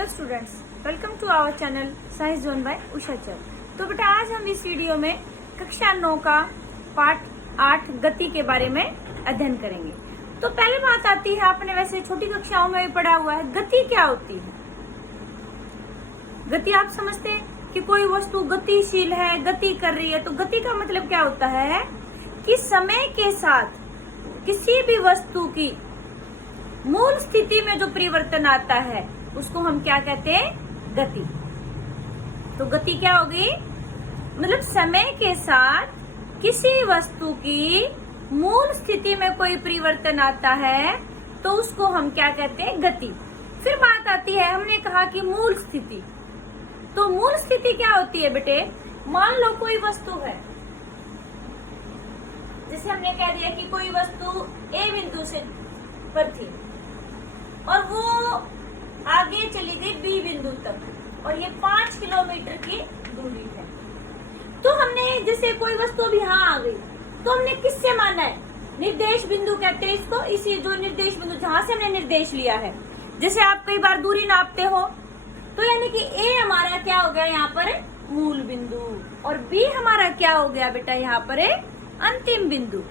Hello students, welcome to our channel science zone by Usha चल। तो बेटा आज हम इस वीडियो में कक्षा 9 का पाठ 8 गति के बारे में अध्ययन करेंगे। तो पहले बात आती है, आपने वैसे छोटी कक्षाओं में भी पढ़ा हुआ है, गति क्या होती है। गति आप समझते हैं कि कोई वस्तु गतिशील है, गति कर रही है। तो गति का मतलब क्या होता है कि समय के साथ किसी भी वस्तु की मूल स्थिति में जो परिवर्तन आता है उसको हम क्या कहते हैं, गति। तो गति क्या होगी, मतलब समय के साथ किसी वस्तु की मूल स्थिति में कोई परिवर्तन आता है तो उसको हम क्या कहते हैं, गति। फिर बात आती है, हमने कहा कि मूल स्थिति। तो मूल स्थिति क्या होती है बेटे, मान लो कोई वस्तु है, जैसे हमने कह दिया कि कोई वस्तु ए बिंदु से पर थी और वो आगे चली गई बी बिंदु तक और ये 5 किलोमीटर की दूरी है। तो हमने जैसे कोई वस्तु अभी यहाँ आ गई तो हमने किससे माना है, निर्देश बिंदु कहते हैं इसको। इसी जो निर्देश बिंदु जहां से हमने निर्देश लिया है, जैसे आप कई बार दूरी नापते हो तो यानी कि ए हमारा क्या हो गया यहाँ पर मूल बिंदु और बी हमारा क्या हो गया बेटा यहाँ पर अंतिम बिंदु।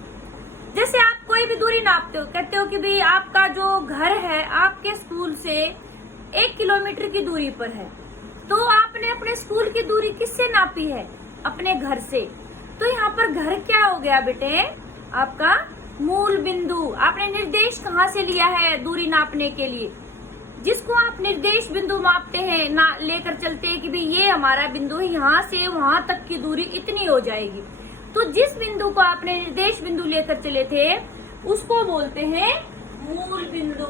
जैसे आप कोई भी दूरी नापते हो, कहते हो कि भाई आपका जो घर है आपके स्कूल से 1 किलोमीटर की दूरी पर है, तो आपने अपने स्कूल की दूरी किससे नापी है, अपने घर से। तो यहाँ पर घर क्या हो गया बेटे, आपका मूल बिंदु। आपने निर्देश कहाँ से लिया है दूरी नापने के लिए, जिसको आप निर्देश बिंदु मापते हैं ना, लेकर चलते हैं कि भाई ये हमारा बिंदु है, यहाँ से वहां तक की दूरी इतनी हो जाएगी। तो जिस बिंदु को आपने निर्देश बिंदु लेकर चले थे उसको बोलते हैं मूल बिंदु।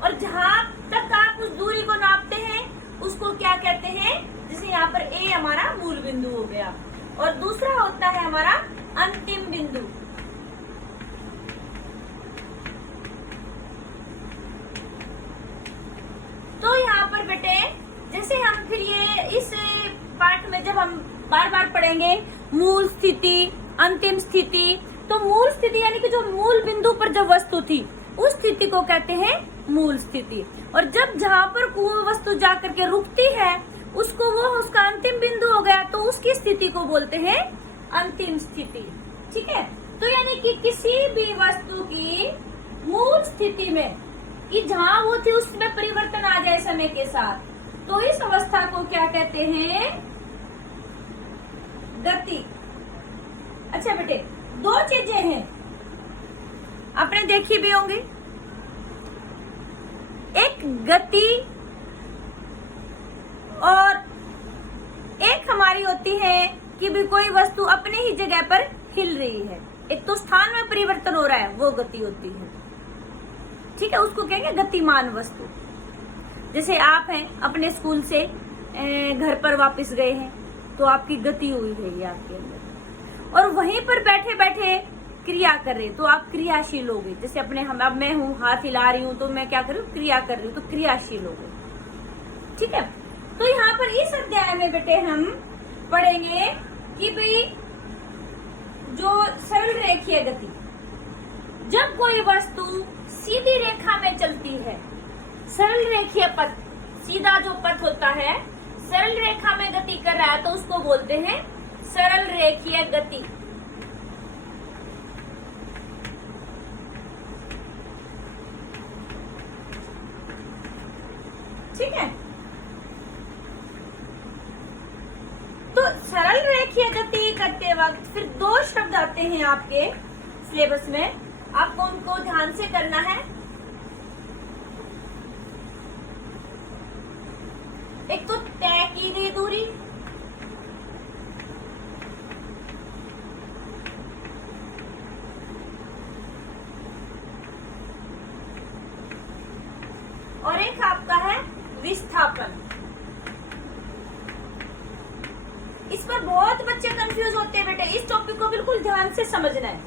और जहां तक आप उस दूरी को नापते हैं उसको क्या कहते हैं, जैसे यहाँ पर ए हमारा मूल बिंदु हो गया और दूसरा होता है हमारा अंतिम बिंदु। तो यहाँ पर बेटे जैसे हम फिर ये इस पाठ में जब हम बार बार पढ़ेंगे मूल स्थिति, अंतिम स्थिति, तो मूल स्थिति यानी कि जो मूल बिंदु पर जब वस्तु थी उस स्थिति को कहते हैं मूल स्थिति। और जब जहाँ पर वो वस्तु जाकर के रुकती है उसको वो उसका अंतिम बिंदु हो गया तो उसकी स्थिति को बोलते हैं अंतिम स्थिति। ठीक है, तो यानी कि किसी भी वस्तु की मूल स्थिति में कि जहाँ वो थी उसमें परिवर्तन आ जाए समय के साथ, तो इस अवस्था को क्या कहते हैं, गति। अच्छा बेटे, दो चीजें हैं आपने देखी भी होंगी, एक गति और एक हमारी होती है कि भी कोई वस्तु अपने ही जगह पर हिल रही है। एक तो स्थान में परिवर्तन हो रहा है, वो गति होती है। ठीक है, उसको कहेंगे गतिमान वस्तु। जैसे आप हैं अपने स्कूल से घर पर वापस गए हैं तो आपकी गति हुई है ये आपके अंदर, और वहीं पर बैठे बैठे क्रिया कर रहे तो आप क्रियाशील हो गए। जैसे अपने अब मैं हूँ, हाथ हिला रही हूँ तो मैं क्या कर रही हूँ, क्रिया कर रही हूँ, तो क्रियाशील हो गए। ठीक है, तो यहाँ पर इस अध्याय में बेटे हम पढ़ेंगे कि भाई जो सरल रेखीय गति, जब कोई वस्तु सीधी रेखा में चलती है, सरल रेखीय पथ, सीधा जो पथ होता है सरल रेखा में गति कर रहा है तो उसको बोलते हैं सरल रेखीय गति। ठीक है, तो सरल रेखीय गति करते वक्त फिर दो शब्द आते हैं आपके सिलेबस में, आपको उनको ध्यान से करना है। एक तो तय की गई दूरी, और एक आपका है विस्थापन। इस पर बहुत बच्चे कंफ्यूज होते हैं बेटे, इस टॉपिक को बिल्कुल ध्यान से समझना है।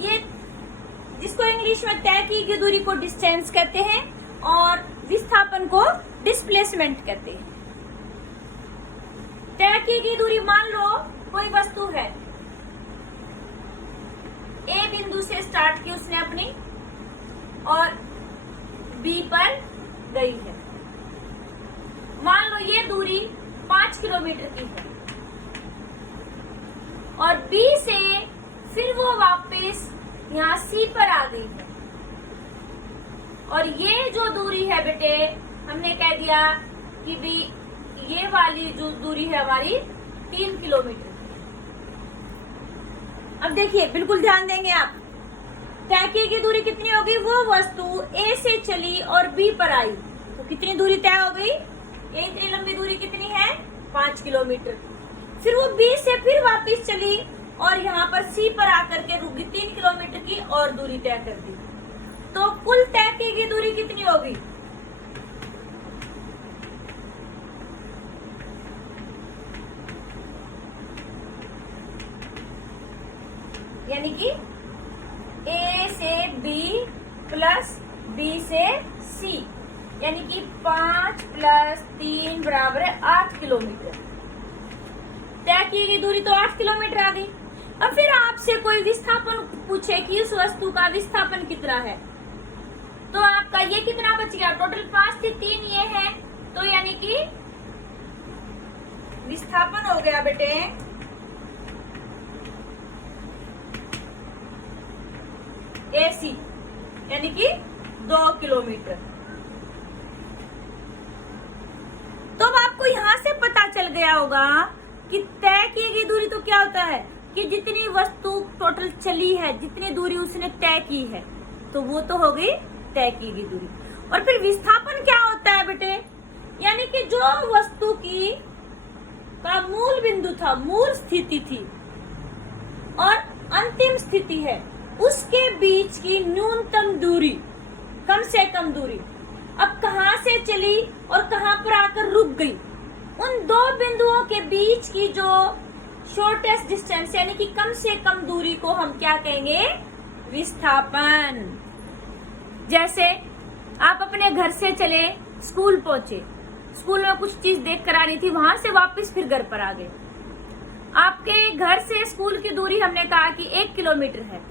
ये जिसको इंग्लिश में तय की गई दूरी को डिस्टेंस कहते हैं और विस्थापन को डिस्प्लेसमेंट कहते हैं। तय की गई दूरी, मान लो कोई वस्तु है स्टार्ट की उसने अपनी और बी पर गई है। मान लो ये दूरी 5 किलोमीटर की है और बी से फिर वो वापस यहाँ सी पर आ गई है और ये जो दूरी है बेटे हमने कह दिया कि भी ये वाली जो दूरी है हमारी 3 किलोमीटर। अब देखिए बिल्कुल ध्यान देंगे आप, तय की गई दूरी कितनी होगी, वो वस्तु ए से चली और बी पर आई तो कितनी दूरी तय हो गई, ये इतनी लंबी दूरी कितनी है 5 किलोमीटर। फिर वो बी से फिर वापस चली और यहाँ पर सी पर आकर के रुक गई, 3 किलोमीटर की और दूरी तय कर दी तो कुल तय की गई दूरी कितनी होगी, यानी कि ए से बी प्लस बी से सी यानी कि 5 + 3 बराबर है 8 किलोमीटर। तय की गई दूरी तो 8 किलोमीटर आ गई। अब फिर आपसे कोई विस्थापन पूछे कि उस वस्तु का विस्थापन कितना है तो आपका ये कितना बच गया, टोटल 5 थी 3 ये है तो यानी कि विस्थापन हो गया बेटे AC यानी कि 2 किलोमीटर। तो अब आपको यहां से पता चल गया होगा कि तय की गई दूरी तो क्या होता है कि जितनी वस्तु टोटल चली है, जितनी दूरी उसने तय की है तो वो तो हो गई तय की गई दूरी। और फिर विस्थापन क्या होता है बेटे, यानी कि जो वस्तु की का मूल बिंदु था, मूल स्थिति थी और अंतिम स्थिति है उसके बीच की न्यूनतम दूरी, कम से कम दूरी। अब कहां से चली और कहां पर आकर रुक गई, उन दो बिंदुओं के बीच की जो शॉर्टेस्ट डिस्टेंस यानी कि कम से कम दूरी को हम क्या कहेंगे, विस्थापन। जैसे आप अपने घर से चले, स्कूल पहुंचे, स्कूल में कुछ चीज देख कर आनी थी, वहां से वापस फिर घर पर आ गए। आपके घर से स्कूल की दूरी हमने कहा कि 1 किलोमीटर है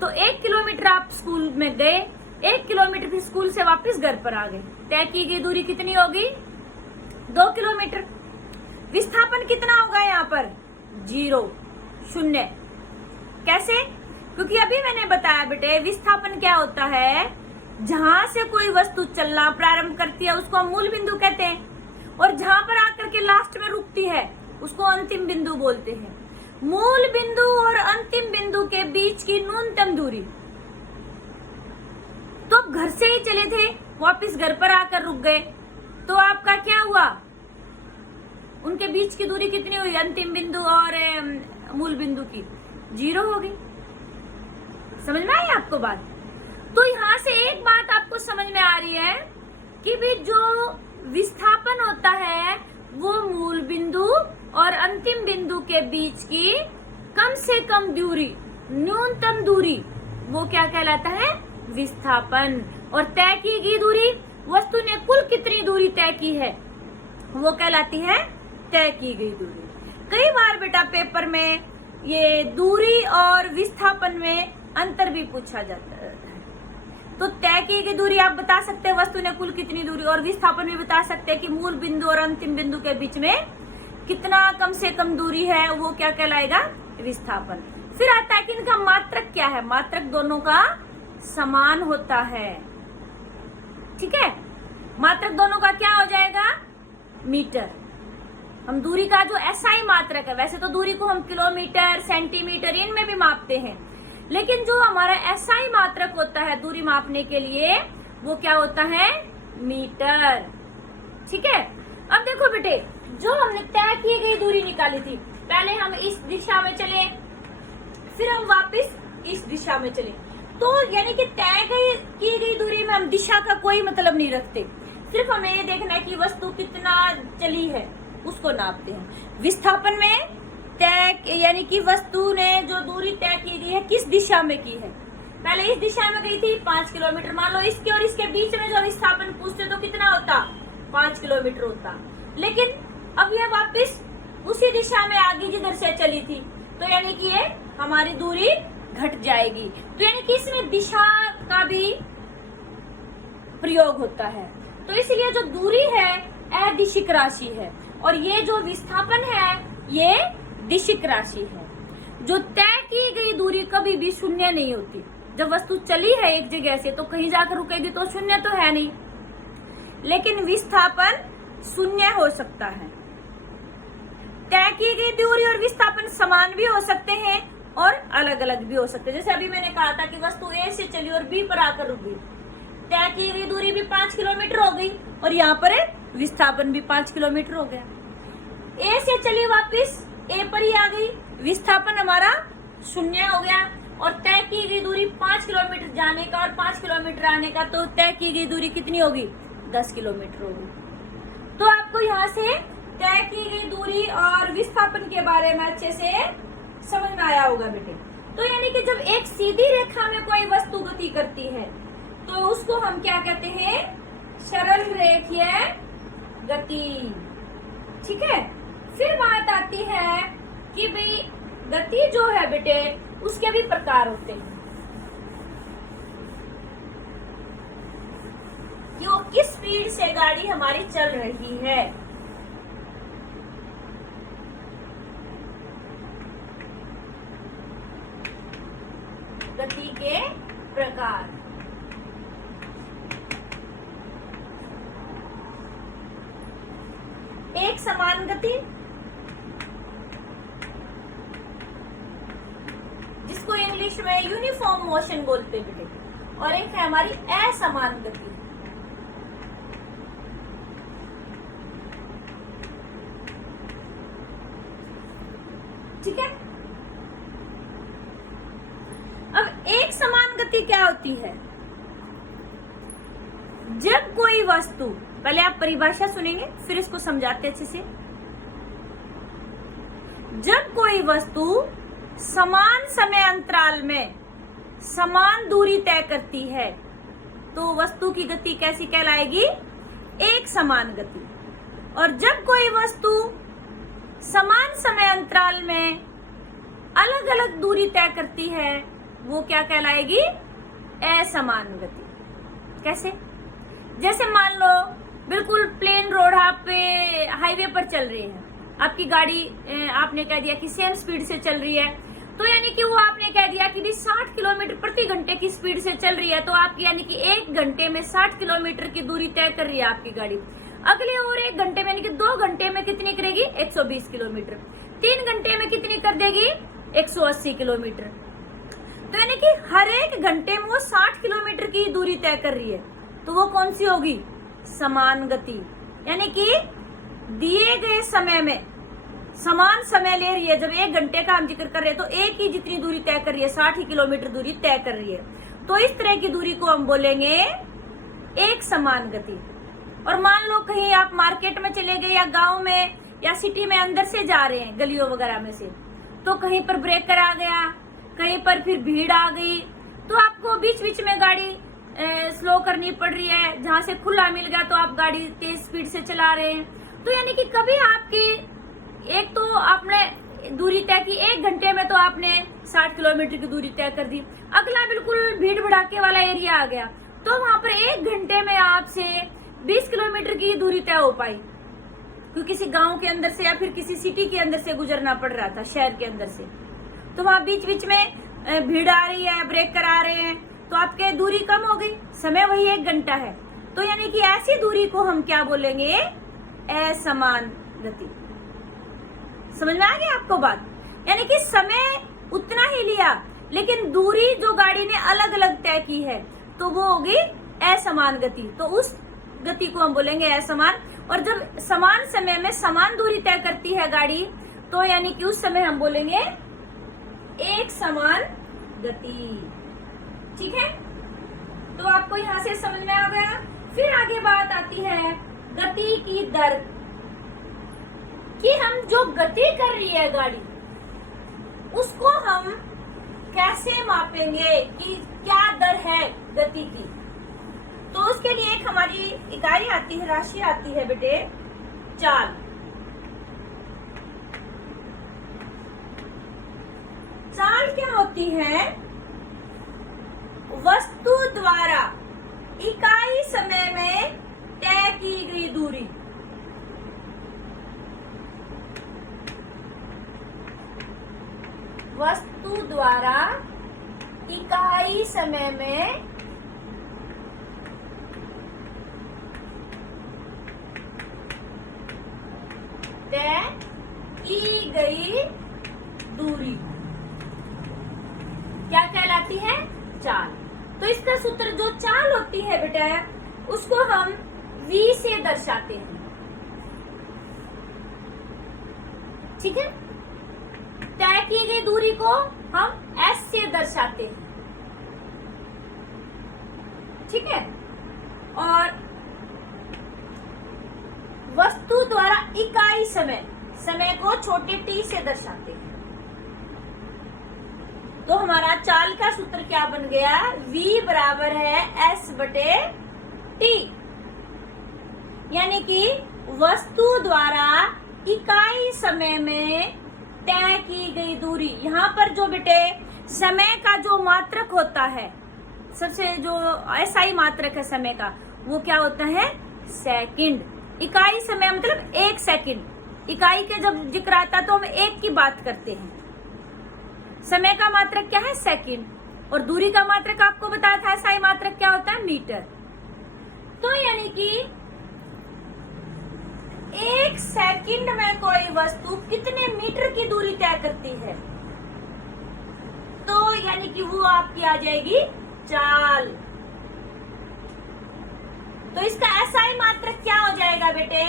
तो 1 किलोमीटर आप स्कूल में गए, 1 किलोमीटर फिर स्कूल से वापस घर पर आ गए, तय की गई दूरी कितनी होगी 2 किलोमीटर। विस्थापन कितना होगा यहाँ पर 0 0। कैसे, क्योंकि अभी मैंने बताया बेटे विस्थापन क्या होता है, जहां से कोई वस्तु चलना प्रारंभ करती है उसको हम मूल बिंदु कहते हैं और जहां पर आकर के लास्ट में रुकती है उसको अंतिम बिंदु बोलते हैं। मूल बिंदु और अंतिम बिंदु के बीच की न्यूनतम दूरी, तो अब घर से ही चले थे वापस घर पर आकर रुक गए तो आपका क्या हुआ, उनके बीच की दूरी कितनी हुई, अंतिम बिंदु और मूल बिंदु की 0 हो गई। समझ में आई आपको बात। तो यहाँ से एक बात आपको समझ में आ रही है कि भी जो विस्थापन होता है वो मूल बिंदु और अंतिम बिंदु के बीच की कम से कम दूरी, न्यूनतम दूरी, वो क्या कहलाता है, विस्थापन। और तय की गई दूरी, वस्तु ने कुल कितनी दूरी तय की है वो कहलाती है तय की गई दूरी। कई बार बेटा पेपर में ये दूरी और विस्थापन में अंतर भी पूछा जाता है। तो तय की गई दूरी आप बता सकते हैं वस्तु ने कुल कितनी दूरी, और विस्थापन भी बता सकते हैं कि मूल बिंदु और अंतिम बिंदु के बीच में कितना कम से कम दूरी है, वो क्या कहलाएगा, विस्थापन। फिर आता है कि इनका मात्रक क्या है, मात्रक दोनों का समान होता है। ठीक है, मात्रक दोनों का क्या हो जाएगा, मीटर। हम दूरी का जो SI मात्रक है, वैसे तो दूरी को हम किलोमीटर, सेंटीमीटर इनमें भी मापते हैं, लेकिन जो हमारा SI मात्रक होता है दूरी मापने के लिए वो क्या होता है, मीटर। ठीक है, अब देखो बेटे जो हमने तय की गई दूरी निकाली थी, पहले हम इस दिशा में चले फिर हम वापस इस दिशा में चले, तो यानी कि तय की गई दूरी में हम दिशा का कोई मतलब नहीं रखते, सिर्फ हमें ये देखना है कि वस्तु कितना चली है उसको नापते हैं। विस्थापन में तय यानी कि वस्तु ने जो दूरी तय की गई है किस दिशा में की है, पहले इस दिशा में गई थी 5 किलोमीटर, मान लो इसके और इसके बीच में जो विस्थापन पूछते तो कितना होता, 5 किलोमीटर होता, लेकिन अब ये वापस उसी दिशा में आगे जिधर से चली थी, तो यानी कि ये हमारी दूरी घट जाएगी। तो यानी कि इसमें दिशा का भी प्रयोग होता है। तो इसलिए जो दूरी है अदिशिक राशि है और ये जो विस्थापन है ये दिशिक राशि है। जो तय की गई दूरी कभी भी शून्य नहीं होती। जब वस्तु चली है एक जगह से तो कहीं जाकर रुकेगी तो शून्य तो है नहीं, लेकिन विस्थापन शून्य हो सकता है। तय की गई दूरी और विस्थापन समान भी हो सकते हैं और अलग अलग भी हो सकते हैं। जैसे अभी मैंने कहा था कि वस्तु ए से चली और बी पर आकर रुक गई, तय की गई दूरी भी 5 किलोमीटर हो गई और यहाँ पर विस्थापन भी 5 किलोमीटर हो गया। ए से चली वापस ए पर ही आ गई, विस्थापन हमारा शून्य हो गया और तय की गई दूरी 5 किलोमीटर जाने का और 5 किलोमीटर आने का, तो तय की गई दूरी कितनी होगी? 10 किलोमीटर होगी। तो आपको यहाँ से तय की गई दूरी और विस्थापन के बारे में अच्छे से समझ में आया होगा बेटे। तो यानी कि जब एक सीधी रेखा में कोई वस्तु गति करती है तो उसको हम क्या कहते हैं? सरल रेखीय गति। ठीक है। फिर बात आती है कि भाई गति जो है बेटे उसके भी प्रकार होते हैं कि वो किस स्पीड से गाड़ी हमारी चल रही है। गति के प्रकार। एक समान गति, जिसको इंग्लिश में यूनिफॉर्म मोशन बोलते हैं बेटे, और एक है हमारी असमान गति। ठीक है। अब एक समान गति क्या होती है? जब कोई वस्तु, पहले आप परिभाषा सुनेंगे फिर इसको समझाते अच्छे से। जब कोई वस्तु समान समय अंतराल में समान दूरी तय करती है तो वस्तु की गति कैसी कहलाएगी? एक समान गति। और जब कोई वस्तु समान समय अंतराल में अलग अलग दूरी तय करती है वो क्या कहलाएगी? असमान गति। कैसे? जैसे मान लो बिल्कुल प्लेन रोड आप हाईवे पर चल रहे हैं, आपकी गाड़ी आपने कह दिया कि सेम स्पीड से चल रही है, तो यानी कि वो आपने कह दिया कि भी 60 किलोमीटर प्रति घंटे की स्पीड से चल रही है, तो आपकी यानी कि 1 घंटे में 60 किलोमीटर की दूरी तय कर रही है आपकी गाड़ी। अगले और 1 घंटे में यानी कि 2 घंटे में कितनी करेगी? 120 किलोमीटर। 3 घंटे में कितनी कर देगी? 180 किलोमीटर। तो यानी कि हर 1 घंटे में वो 60 किलोमीटर की दूरी तय कर रही है, तो वो कौन सी होगी? समान गति। यानी कि दिए गए समय में समान समय ले रही है। जब 1 घंटे का हम जिक्र कर रहे हैं तो एक ही जितनी दूरी तय कर रही है, 60 किलोमीटर दूरी तय कर रही है, तो इस तरह की दूरी को हम बोलेंगे एक समान गति। और मान लो कहीं आप मार्केट में चले गए या गांव में या सिटी में अंदर से जा रहे हैं गलियों वगैरह में से, तो कहीं पर ब्रेकर आ गया, कहीं पर फिर भीड़ आ गई, तो आपको बीच बीच में गाड़ी स्लो करनी पड़ रही है। जहां से खुला मिल गया तो आप गाड़ी तेज स्पीड से चला रहे हैं। तो यानी कि कभी आपकी एक तो आपने दूरी तय की 1 घंटे में, तो आपने 60 किलोमीटर की दूरी तय कर दी। अगला बिल्कुल भीड़ भड़ाके वाला एरिया आ गया, तो वहां पर 1 घंटे में आपसे 20 किलोमीटर की दूरी तय हो पाई, क्योंकि किसी गांव के अंदर से या फिर किसी सिटी के अंदर से गुजरना पड़ रहा था, शहर के अंदर से। तो वहां बीच बीच में भीड़ आ रही है, ब्रेकर आ रहे हैं, तो आपके दूरी कम हो गई, समय वही 1 घंटा है। तो यानी कि ऐसी दूरी को हम क्या बोलेंगे? असमान गति। समझ में आ गई आपको बात? यानी कि समय उतना ही लिया, लेकिन दूरी जो गाड़ी ने अलग अलग तय की है तो वो होगी असमान गति। तो उस गति को हम बोलेंगे असमान। और जब समान समय में समान दूरी तय करती है गाड़ी, तो यानी कि उस समय हम बोलेंगे एक समान गति। ठीक है। तो आपको यहां से समझ में आ गया। फिर आगे बात आती है गति की दर, कि हम जो गति कर रही है गाड़ी उसको हम कैसे मापेंगे कि क्या दर है गति की। तो उसके लिए एक हमारी इकाई आती है, राशि आती है बेटे, चाल। चाल क्या होता होती है वस्तु द्वारा इकाई समय में तय की गई दूरी। वस्तु द्वारा इकाई समय में तय की गई दूरी क्या कहलाती है? चाल। तो इसका सूत्र जो चाल होती है बेटा, उसको हम v से दर्शाते हैं। ठीक है, तय की गई दूरी को हम s से दर्शाते हैं। ठीक है, और वस्तु द्वारा इकाई समय, समय को छोटे t से दर्शाते हैं। तो हमारा चाल का सूत्र क्या बन गया? v बराबर है s बटे t, यानी कि वस्तु द्वारा इकाई समय में तय की गई दूरी। यहाँ पर जो बेटे समय का जो मात्रक होता है, सबसे जो SI मात्रक है समय का, वो क्या होता है? सेकंड। इकाई समय मतलब 1 सेकंड। इकाई के जब जिक्र आता है तो हम 1 की बात करते हैं। समय का मात्रक क्या है? सेकंड। और दूरी का मात्रक आपको बताया था SI मात्रक क्या होता है? मीटर। तो यानी कि 1 सेकंड में कोई वस्तु कितने मीटर की दूरी तय करती है? तो यानी कि वो आपकी आ जाएगी चाल। तो इसका SI मात्रक क्या हो जाएगा बेटे?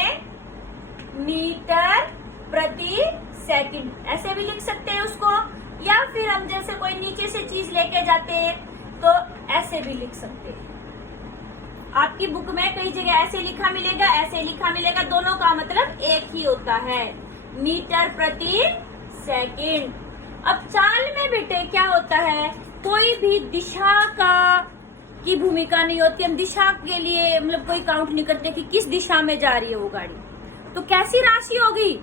मीटर प्रति सेकंड। ऐसे भी लिख सकते हैं उसको, या फिर हम जैसे कोई नीचे से चीज लेके जाते हैं तो ऐसे भी लिख सकते हैं। आपकी बुक में कई जगह ऐसे लिखा मिलेगा, ऐसे लिखा मिलेगा, दोनों का मतलब एक ही होता है, मीटर प्रति सेकंड। अब चाल में बेटे क्या होता है? कोई भी दिशा की भूमिका नहीं होती। हम दिशा के लिए मतलब कोई काउंट नहीं करते कि किस दिशा में जा रही है वो गाड़ी। तो कैसी राशि होगी?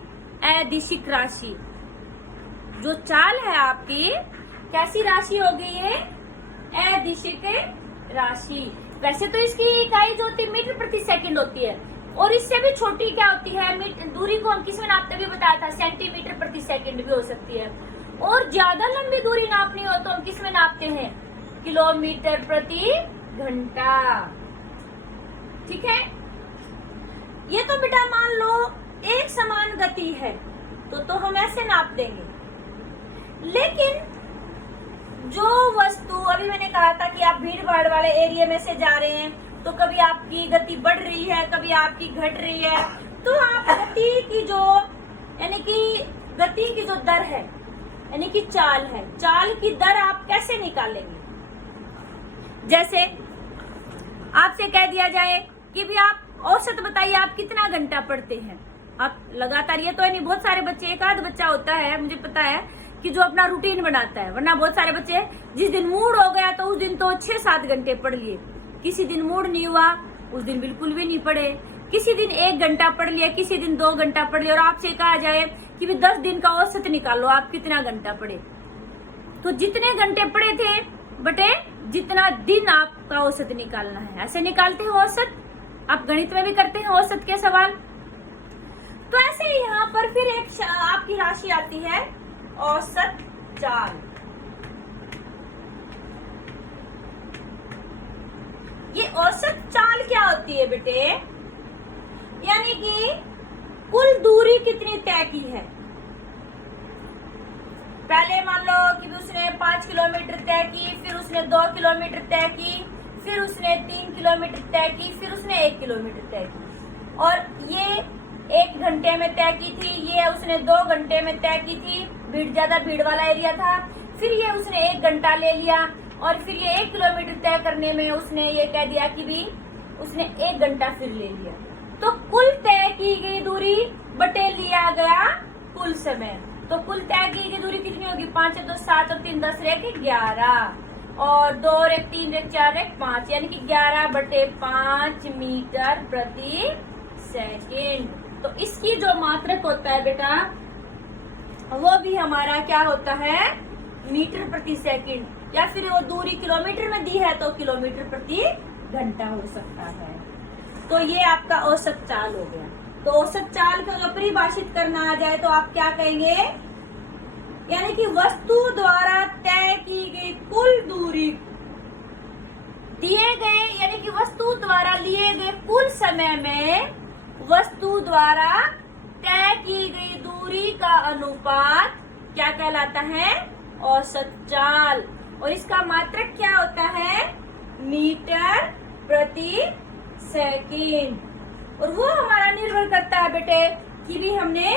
अदिशिक राशि। जो चाल है आपकी, कैसी राशि होगी ये? अदिशिक राशि। वैसे तो इसकी इकाई जो होती है मीटर प्रति सेकंड होती है, और इससे भी छोटी क्या होती है? दूरी को हम किसमें नापते भी बताया था, सेंटीमीटर प्रति सेकंड भी हो सकती है। और ज्यादा लंबी दूरी नापनी हो तो हम किसमें नापते हैं? किलोमीटर प्रति घंटा। ठीक है, ये तो बेटा मान लो एक समान गति है तो हम ऐसे नाप देंगे। लेकिन जो वस्तु, अभी मैंने कहा था कि आप भीड़ भाड़ वाले एरिया में से जा रहे हैं तो कभी आपकी गति बढ़ रही है, कभी आपकी घट रही है, तो आप गति की जो दर है, यानी कि चाल है, चाल की दर आप कैसे निकालेंगे? जैसे आपसे कह दिया जाए कि भी आप औसत बताइए आप कितना घंटा पढ़ते हैं। आप लगातार, ये तो है नहीं, बहुत सारे बच्चे, एक आध बच्चा होता है मुझे पता है कि जो अपना रूटीन बनाता है, वरना बहुत सारे बच्चे जिस दिन मूड हो गया तो उस दिन तो 6-7 घंटे पढ़ लिए, किसी दिन मूड नहीं हुआ उस दिन बिल्कुल भी नहीं पढ़े, किसी दिन 1 घंटा पढ़ लिया, किसी दिन 2 घंटा पढ़ लिया। और आपसे कहा जाए कि भी 10 दिन का औसत निकालो, आप कितना घंटा पढ़े, तो जितने घंटे पढ़े थे बटे जितना दिन आपका औसत निकालना है। ऐसे निकालते हैं औसत, आप गणित में भी करते हैं औसत के सवाल। तो ऐसे ही यहाँ पर फिर एक आपकी राशि आती है औसत चाल। ये औसत चाल क्या होती है बेटे? यानी कि कुल दूरी कितनी तय की है। पहले मान लो कि उसने 5 किलोमीटर तय की, फिर उसने 2 किलोमीटर तय की, फिर उसने 3 किलोमीटर तय की, फिर उसने 1 किलोमीटर तय की। और ये 1 घंटे में तय की थी, ये उसने 2 घंटे में तय की थी, ज्यादा भीड़ वाला एरिया था। फिर ये उसने 1 घंटा ले लिया, और फिर ये 1 किलोमीटर तय करने में उसने ये कह दिया कि भी उसने 1 घंटा फिर ले लिया। तो कुल तय की गई दूरी बटे लिया गया कुल समय। तो कुल तय की गई दूरी कितनी होगी? 5 है तो 7 और 3 10 रह के 11, और 2 और 1 3 1 4 1 5, यानी कि 11/5 मीटर प्रति सेकेंड। तो इसकी जो मात्रक होता है बेटा, वो भी हमारा क्या होता है? मीटर प्रति सेकंड, या फिर वो दूरी किलोमीटर में दी है तो किलोमीटर प्रति घंटा हो सकता है। तो ये आपका औसत चाल हो गया। तो औसत चाल को अगर परिभाषित करना आ जाए तो आप क्या कहेंगे, यानी कि वस्तु द्वारा तय की गई कुल दूरी दिए गए, यानी कि वस्तु द्वारा लिए गए कुल समय में वस्तु द्वारा तय की गई दूरी का अनुपात क्या कहलाता है, औसत चाल। और इसका मात्रक क्या होता है, मीटर प्रति सेकंड। और वो हमारा निर्भर करता है बेटे कि भी हमने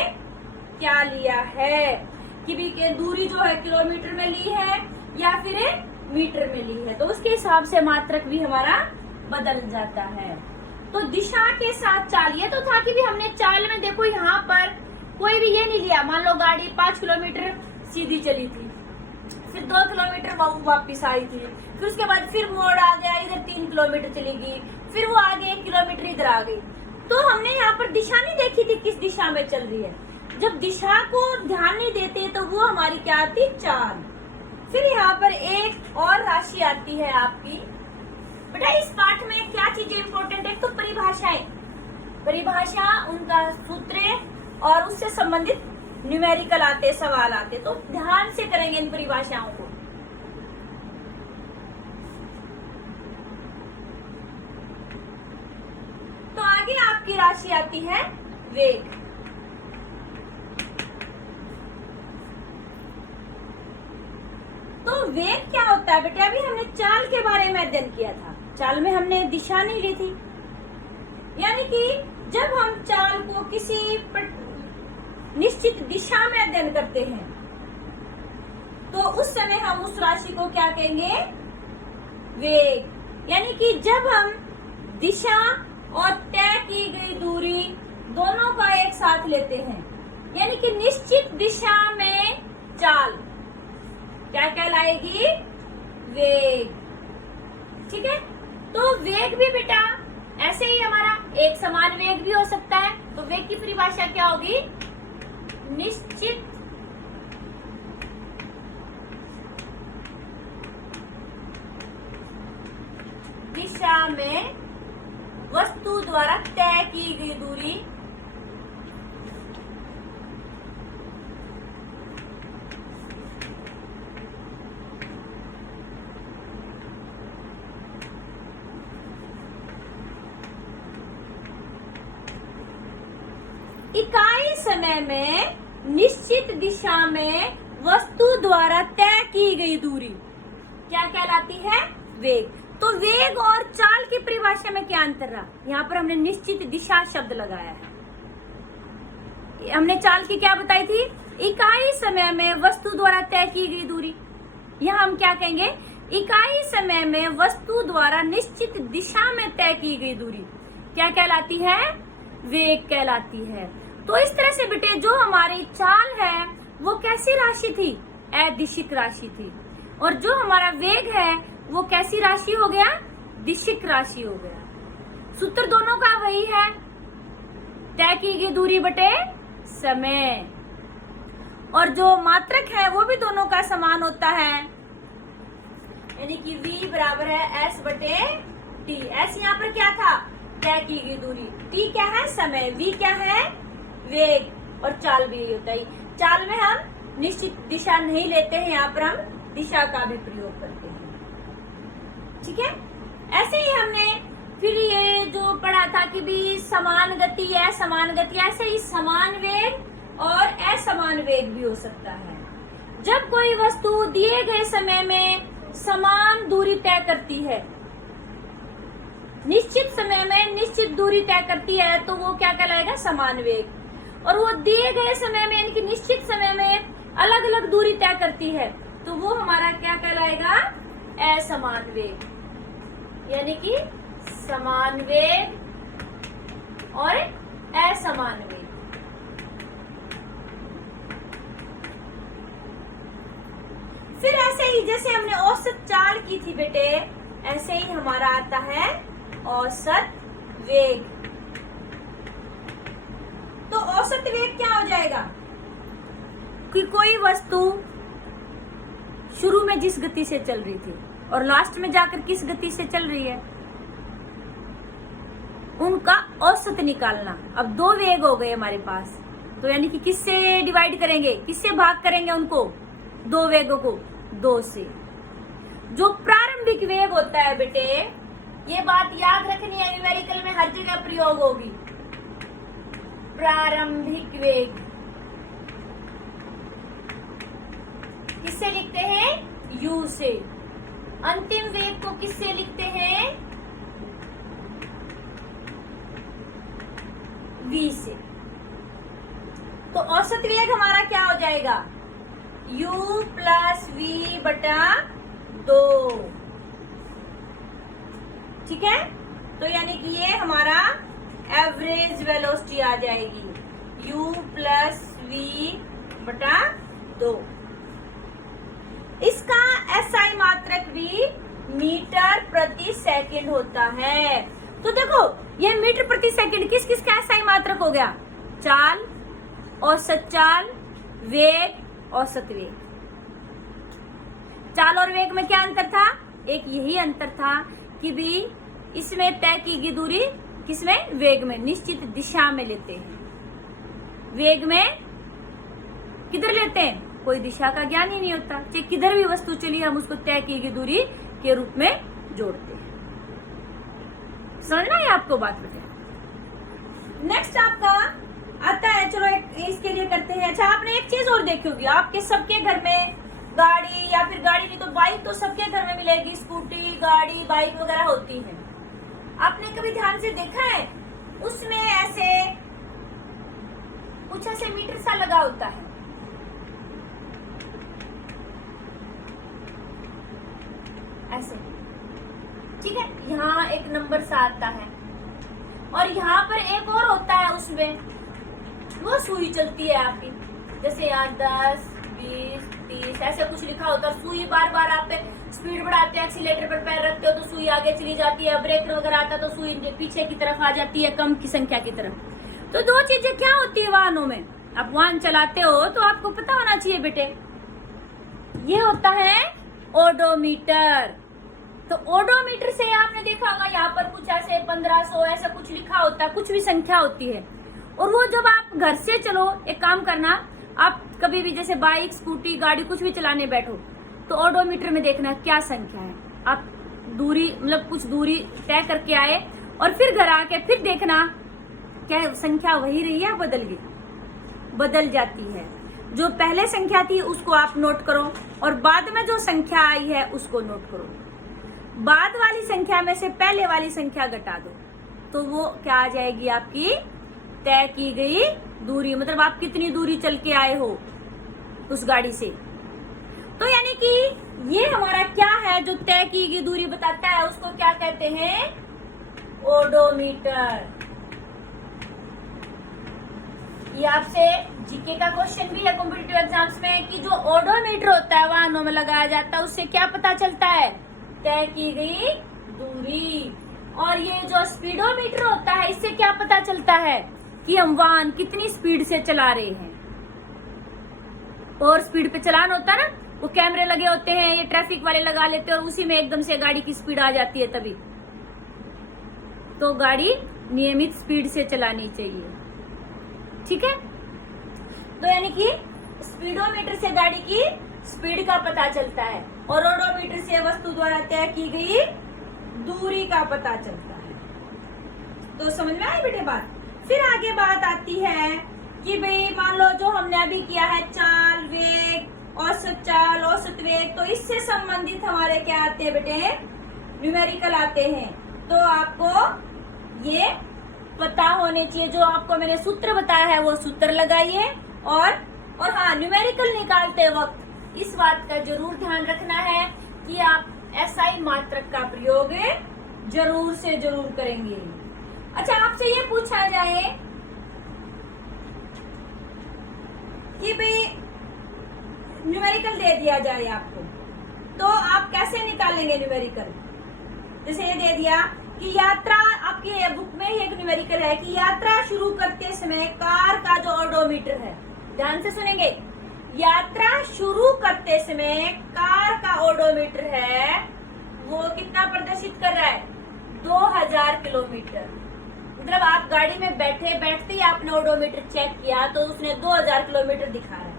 क्या लिया है, कि भी के दूरी जो है किलोमीटर में ली है या फिर मीटर में ली है, तो उसके हिसाब से मात्रक भी हमारा बदल जाता है। तो दिशा के साथ चाल, ये तो था कि भी हमने चाल में देखो यहाँ पर कोई भी ये नहीं लिया, मान लो गाड़ी 5 किलोमीटर सीधी चली थी, फिर 2 किलोमीटर वापिस आई थी, फिर उसके बाद फिर मोड़ आ गया, इधर 3 किलोमीटर चलेगी, फिर वो आगे 1 किलोमीटर इधर आ गई। तो हमने यहाँ पर दिशा नहीं देखी थी किस दिशा में चल रही है। जब दिशा को ध्यान नहीं देते तो वो हमारी क्या आती, चाल। फिर यहाँ पर एक और राशि आती है आपकी बेटा, इस पाठ में क्या चीजें इंपॉर्टेंट है, तो परिभाषाएं, परिभाषा, उनका सूत्र और उससे संबंधित न्यूमेरिकल आते, सवाल आते, तो ध्यान से करेंगे इन परिभाषाओं को। तो आगे आपकी राशि आती है वेग। तो वेग क्या होता है बेटा, अभी हमने चाल के बारे में अध्ययन किया था, चाल में हमने दिशा नहीं ली थी, यानी कि जब हम चाल को किसी निश्चित दिशा में अध्ययन करते हैं तो उस समय हम उस राशि को क्या कहेंगे, वेग। यानी कि जब हम दिशा और तय की गई दूरी दोनों का एक साथ लेते हैं, यानी कि निश्चित दिशा में चाल क्या कहलाएगी, वेग। ठीक है, तो वेग भी बेटा ऐसे ही हमारा एक समान वेग भी हो सकता है। तो वेग की परिभाषा क्या होगी, निश्चित दिशा में वस्तु द्वारा तय की गई दूरी इकाई समय में निश्चित दिशा में वस्तु द्वारा तय की गई दूरी क्या कहलाती है, वेग। तो वेग और चाल की परिभाषा में क्या अंतर रहा, यहाँ पर हमने निश्चित दिशा शब्द लगाया है। हमने चाल की क्या बताई थी, इकाई समय में वस्तु द्वारा तय की गई दूरी। यहाँ हम क्या कहेंगे, इकाई समय में वस्तु द्वारा निश्चित दिशा में तय की गई दूरी क्या कहलाती है, वेग कहलाती है। तो इस तरह से बेटे जो हमारी चाल है वो कैसी राशि थी, अदिशिक राशि थी, और जो हमारा वेग है वो कैसी राशि हो गया, दिशिक राशि हो गया। सूत्र दोनों का वही है, तय की गई दूरी बटे समय, और जो मात्रक है वो भी दोनों का समान होता है, यानी कि v बराबर है s बटे t। s यहाँ पर क्या था, तय की गई दूरी, t क्या है, समय, v क्या है, वेग, और चाल भी यही होता है। चाल में हम निश्चित दिशा नहीं लेते हैं, यहाँ पर हम दिशा का भी प्रयोग करते हैं। ठीक है, ऐसे ही हमने फिर ये जो पढ़ा था कि भी समान गति, असमान गति, ऐसे ही समान वेग और असमान वेग भी हो सकता है। जब कोई वस्तु दिए गए समय में समान दूरी तय करती है, निश्चित समय में निश्चित दूरी तय करती है, तो वो क्या कहलाएगा, समान वेग। और वो दिए गए समय में यानी कि निश्चित समय में अलग अलग दूरी तय करती है, तो वो हमारा क्या कहलाएगा, असमान वेग। यानी कि समान वेग और असमान वेग। फिर ऐसे ही जैसे हमने औसत चाल की थी बेटे, ऐसे ही हमारा आता है औसत वेग। तो औसत वेग क्या हो जाएगा कि कोई वस्तु शुरू में जिस गति से चल रही थी और लास्ट में जाकर किस गति से चल रही है, उनका औसत निकालना। अब दो वेग हो गए हमारे पास, तो यानी कि किससे डिवाइड करेंगे, किससे भाग करेंगे उनको, दो वेगों को, 2 से। जो प्रारंभिक वेग होता है बेटे, ये बात याद रखनी है, न्यूमेरिकल में हर जगह प्रयोग होगी। प्रारंभिक वेग किससे लिखते हैं, u से। अंतिम वेग को किससे लिखते हैं, v से। तो औसत वेग हमारा क्या हो जाएगा, u प्लस v बटा 2। ठीक है, तो यानी कि ये हमारा एवरेज वेलोसिटी आ जाएगी, u प्लस v बटा 2। इसका SI मात्रक भी मीटर प्रति सेकंड होता है। तो देखो ये मीटर प्रति सेकंड किस किस का SI मात्रक हो गया, चाल, औसत चाल, वेग, औसत वेग। चाल और वेग में क्या अंतर था, एक यही अंतर था कि भी इसमें तय की गई दूरी किसमें, वेग में, निश्चित दिशा में लेते हैं। वेग में किधर लेते हैं, कोई दिशा का ज्ञान ही नहीं होता, चाहे किधर भी वस्तु चली हम उसको तय की गई दूरी के रूप में जोड़ते हैं। समझना है आपको बात बेटे। नेक्स्ट आपका आता है, चलो इसके लिए करते हैं। अच्छा, आपने एक चीज और देखी होगी, आपके सबके घर में गाड़ी, या फिर गाड़ी नहीं तो बाइक तो सबके घर में मिलेगी, स्कूटी, गाड़ी, बाइक वगैरह होती है। आपने कभी ध्यान से देखा है, उसमें ऐसे कुछ ऐसे मीटर सा लगा होता है, ऐसे, ठीक है, यहाँ एक नंबर सा आता है और यहाँ पर एक और होता है, उसमें वो सुई चलती है आपकी, जैसे यहाँ 10, 20, 30 ऐसे कुछ लिखा होता है। सुई बार बार आप स्पीड बढ़ाते हैं, एक्सीलेटर पर पैर रखते हो तो सुई आगे चली जाती है, ब्रेक वगैरह आता है तो सुई पीछे की तरफ आ जाती है, कम की संख्या की तरफ। तो दो चीजें क्या होती है वाहनों में, आप वाहन चलाते हो तो आपको पता होना चाहिए बेटे, ये होता है ओडोमीटर। तो ओडोमीटर से आपने देखा होगा यहाँ पर कुछ ऐसे 1500 ऐसा कुछ लिखा होता है, कुछ भी संख्या होती है। और वो जब आप घर से चलो, एक काम करना, आप कभी भी जैसे बाइक, स्कूटी, गाड़ी कुछ भी चलाने बैठो तो ओडोमीटर में देखना क्या संख्या है। आप दूरी मतलब कुछ दूरी तय करके आए और फिर घर आके फिर देखना क्या संख्या वही रही है, बदल जाती है। जो पहले संख्या थी उसको आप नोट करो और बाद में जो संख्या आई है उसको नोट करो। बाद वाली संख्या में से पहले वाली संख्या घटा दो तो वो क्या आ जाएगी, आपकी तय की गई दूरी, मतलब आप कितनी दूरी चल के आए हो उस गाड़ी से। तो यानी कि ये हमारा क्या है, जो तय की गई दूरी बताता है उसको क्या कहते हैं, ओडोमीटर। ये आपसे जीके का क्वेश्चन भी है कॉम्पिटिटिव एग्जाम्स में कि जो ओडोमीटर होता है वाहनों में लगाया जाता है, उससे क्या पता चलता है, तय की गई दूरी। और ये जो स्पीडोमीटर होता है, इससे क्या पता चलता है कि हम वाहन कितनी स्पीड से चला रहे हैं। और स्पीड पे चलान होता है ना, वो कैमरे लगे होते हैं, ये ट्रैफिक वाले लगा लेते हैं और उसी में एकदम से गाड़ी की स्पीड आ जाती है, तभी तो गाड़ी नियमित स्पीड से चलानी चाहिए। ठीक है, तो यानी कि स्पीडोमीटर से गाड़ी की स्पीड का पता चलता है और ओडोमीटर से वस्तु द्वारा तय की गई दूरी का पता चलता है। तो समझ में आई बेटे बात। फिर आगे बात आती है कि भाई मान लो जो हमने अभी किया है चाल, वेग, औसत चाल, औसत वेग, तो इससे संबंधित हमारे क्या आते हैं बेटे, न्यूमेरिकल आते हैं। तो आपको ये पता होने चाहिए, जो आपको मैंने सूत्र बताया है वो सूत्र लगाइए। और हाँ, न्यूमेरिकल निकालते वक्त इस बात का जरूर ध्यान रखना है कि आप SI मात्रक का प्रयोग जरूर से जरूर करेंगे। अच्छा, आपसे ये पूछा जाए कि भाई न्यूमेरिकल दे दिया जाए आपको, तो आप कैसे निकालेंगे न्यूमेरिकल। जैसे ये दे दिया कि यात्रा, आपके बुक में ही एक न्यूमेरिकल है कि यात्रा शुरू करते समय कार का जो ओडोमीटर है, ध्यान से सुनेंगे, यात्रा शुरू करते समय कार का ओडोमीटर है वो कितना प्रदर्शित कर रहा है? 2000 किलोमीटर। मतलब आप गाड़ी में बैठते ही आपने ओडोमीटर चेक किया तो उसने 2000 किलोमीटर दिखा रहा है।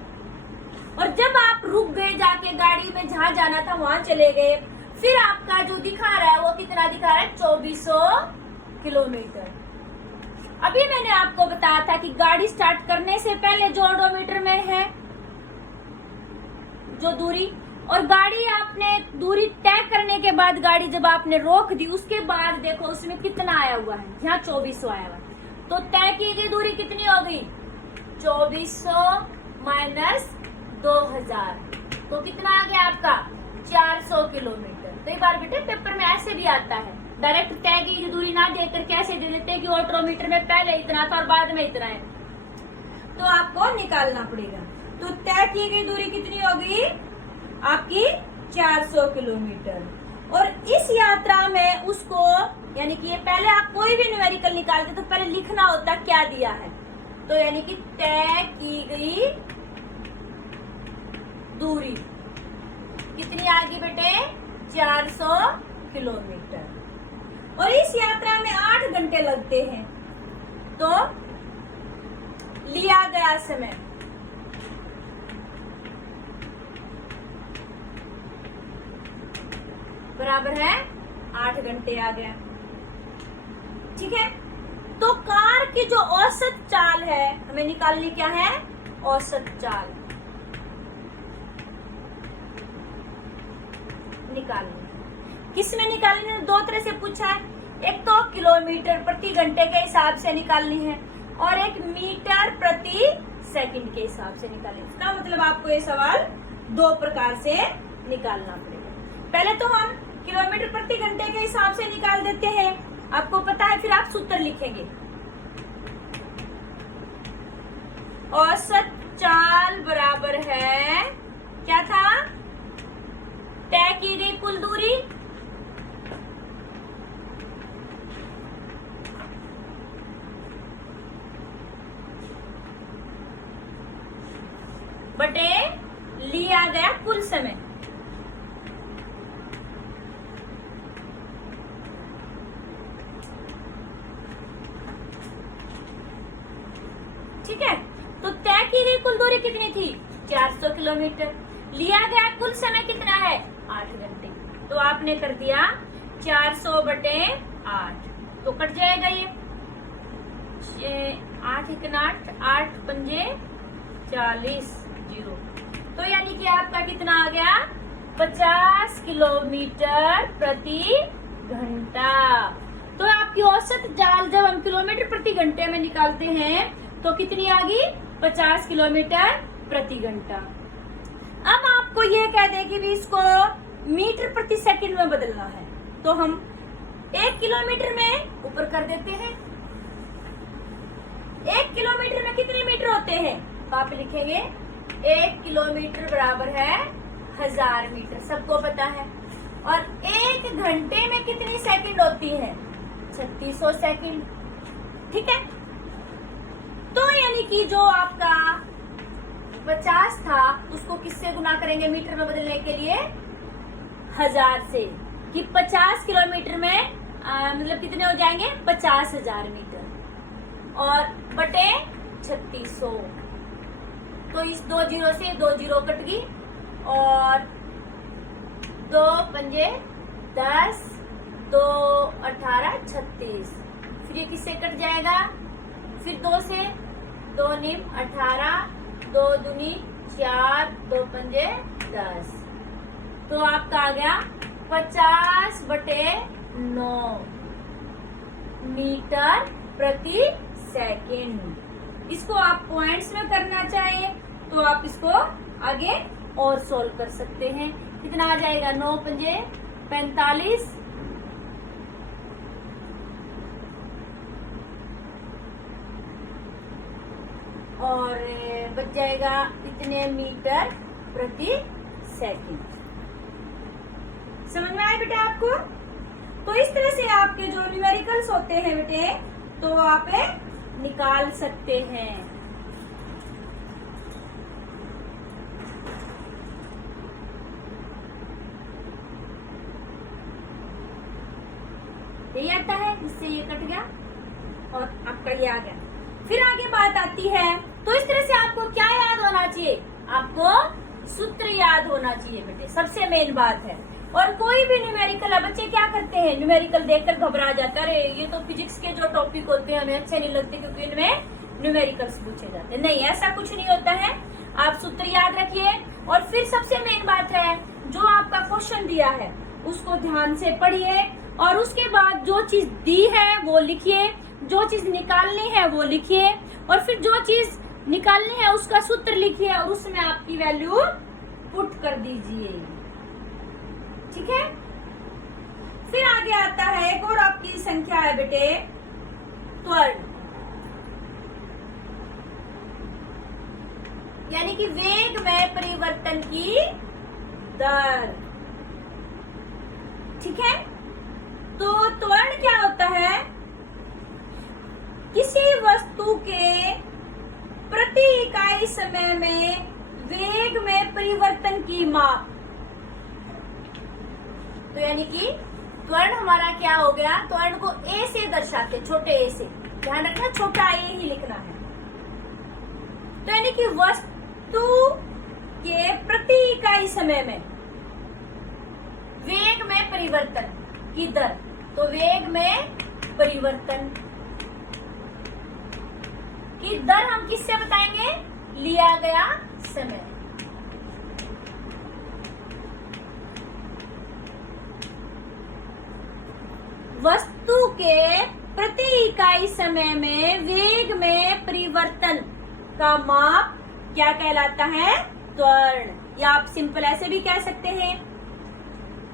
और जब आप रुक गए, जाके गाड़ी में जहां जाना था वहां चले गए, फिर आपका जो दिखा रहा है वो कितना दिखा रहा है? 2400 किलोमीटर। अभी मैंने आपको बताया था कि गाड़ी स्टार्ट करने से पहले जो ओडोमीटर में है जो दूरी, और गाड़ी आपने दूरी तय करने के बाद गाड़ी जब आपने रोक दी उसके बाद देखो उसमें कितना आया हुआ है, यहाँ 2400 आया हुआ है। तो तय की गई दूरी कितनी हो गई? 2400 माइनस 2000, तो कितना आ गया आपका? 400 किलोमीटर। कई बार बेटे पेपर में ऐसे भी आता है, डायरेक्ट तय की दूरी ना देकर कैसे दे देते हैं कि ऑटोमीटर में पहले इतना था और बाद में इतना है, तो आपको निकालना पड़ेगा। तो तय की गई दूरी कितनी होगी आपकी? 400 किलोमीटर। और इस यात्रा में उसको, यानी कि ये पहले आप कोई भी न्यूमेरिकल निकालते तो पहले लिखना होता क्या दिया है, तो यानी कि तय की गई दूरी कितनी आ गई बेटे? 400 किलोमीटर। और इस यात्रा में 8 घंटे लगते हैं, तो लिया गया समय बराबर है 8 घंटे आ गया। ठीक है, तो कार की जो औसत चाल है हमें निकालनी क्या है? औसत चाल निकालनी। किसमें निकालनी है? 2 तरह से पूछा है, एक तो किलोमीटर प्रति घंटे के हिसाब से निकालनी है और एक मीटर प्रति सेकंड के हिसाब से निकालनी है। इसका मतलब आपको ये सवाल 2 प्रकार से निकालना पड़ेगा। पहले तो हम किलोमीटर प्रति घंटे के हिसाब से निकाल देते हैं, आपको पता है, फिर आप सूत्र लिखेंगे। औसत चाल बराबर है क्या था? तय की गई कुल दूरी बटे लिया गया कुल समय। ठीक है, तो तय की गई कुल दूरी कितनी थी? 400 किलोमीटर। लिया गया कुल समय कितना है? 8 घंटे। तो आपने कर दिया 400 बटे 8, तो कट जाएगा ये 8 1 8, 8 पंजे 40, 0। तो यानी कि आपका कितना आ गया? 50 किलोमीटर प्रति घंटा। तो आपकी औसत चाल जब हम किलोमीटर प्रति घंटे में निकालते हैं तो कितनी आ गई? 50 किलोमीटर प्रति घंटा। अब आपको ये कह दे कि भी इसको मीटर प्रति सेकंड में बदलना है, तो हम 1 किलोमीटर में ऊपर कर देते हैं। 1 किलोमीटर में कितने मीटर होते हैं? तो आप लिखेंगे 1 किलोमीटर बराबर है 1000 मीटर, सबको पता है। और 1 घंटे में कितनी सेकंड होती है? 3600 सेकंड। ठीक है, तो यानी कि जो आपका 50 था उसको किससे गुना करेंगे मीटर में बदलने के लिए? 1000 से, कि 50 किलोमीटर में मतलब कितने हो जाएंगे? 50,000 मीटर और बटे 3600। तो इस 2 जीरो से 2 जीरो कट गई और 2 पंजे 10, 2 18 36। फिर ये किससे कट जाएगा? फिर 2 से 2 निम 18, 2 दूनी 4, 2 पंजे 10। तो आपका आ गया 50 बटे 9 मीटर प्रति सेकंड। इसको आप पॉइंट्स में करना चाहिए तो आप इसको आगे और सोल्व कर सकते हैं। कितना आ जाएगा? 9 पंजे 45, और बच जाएगा इतने मीटर प्रति सेकंड। समझ में आया बेटा आपको? तो इस तरह से आपके जो न्यूमेरिकल्स होते हैं बेटे तो आप निकाल सकते हैं। यही आता है, इससे ये कट गया और आपका ये आ गया। फिर आगे बात आती है, तो इस तरह से आपको क्या याद होना चाहिए, आपको सूत्र याद होना चाहिए बेटे, सबसे मेन बात है। और कोई भी न्यूमेरिकल, बच्चे क्या करते हैं, न्यूमेरिकल देखकर घबरा जाते हैं, अरे ये तो फिजिक्स के जो टॉपिक होते हैं हमें अच्छे नहीं लगते क्योंकि इनमें न्यूमेरिकल्स पूछे जाते हैं। नहीं, ऐसा कुछ नहीं होता है। आप सूत्र याद रखिए और फिर सबसे मेन बात है, जो आपका क्वेश्चन दिया है उसको ध्यान से पढ़िए और उसके बाद जो चीज दी है वो लिखिए, जो चीज निकालनी है वो लिखिए और फिर जो चीज निकालनी है उसका सूत्र लिखिए और उसमें आपकी वैल्यू पुट कर दीजिए। ठीक है। फिर आगे आता है एक और आपकी संख्या है बेटे, त्वरण, यानी कि वेग में परिवर्तन की दर। ठीक है। तो त्वरण क्या होता है, किसी वस्तु के प्रति इकाई समय में वेग में परिवर्तन की माप। तो यानी कि त्वरण हमारा क्या हो गया, त्वरण को ए से दर्शाते, छोटे ए से, ध्यान रखना छोटा ए ही लिखना है। तो यानी कि वस्तु के प्रति इकाई समय में वेग में परिवर्तन की दर, तो वेग में परिवर्तन की दर हम किससे बताएंगे, लिया गया समय। वस्तु के प्रति इकाई समय में वेग में परिवर्तन का माप क्या कहलाता है, त्वरण। या आप सिंपल ऐसे भी कह सकते हैं,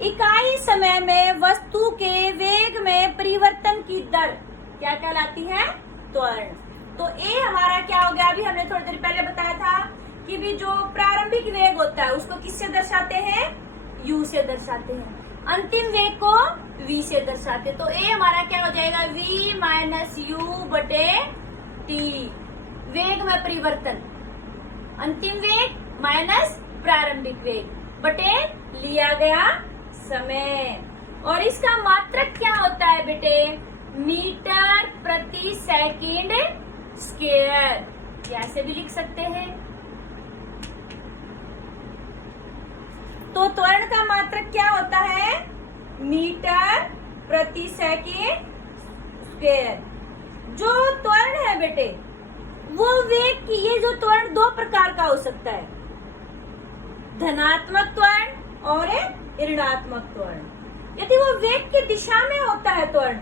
इकाई समय में वस्तु के वेग में परिवर्तन की दर क्या कहलाती है, त्वरण। तो ए हमारा क्या हो गया, अभी हमने थोड़ी देर पहले बताया था कि भी जो प्रारंभिक वेग होता है उसको किससे दर्शाते हैं, u से दर्शाते हैं, अंतिम वेग को v से दर्शाते। तो ए हमारा क्या हो जाएगा, v माइनस यू बटे टी, वेग में परिवर्तन, अंतिम वेग माइनस प्रारंभिक वेग बटे लिया गया समय। और इसका मात्रक क्या होता है बेटे, मीटर प्रति सेकंड स्क्वायर, ऐसे भी लिख सकते हैं। तो त्वरण का मात्रक क्या होता है, मीटर प्रति सेकंड स्क्वायर। जो त्वरण है बेटे वो वेग की, ये जो त्वरण दो प्रकार का हो सकता है, धनात्मक त्वरण और ऋणात्मक त्वरण। यदि वो वेग की दिशा में होता है त्वरण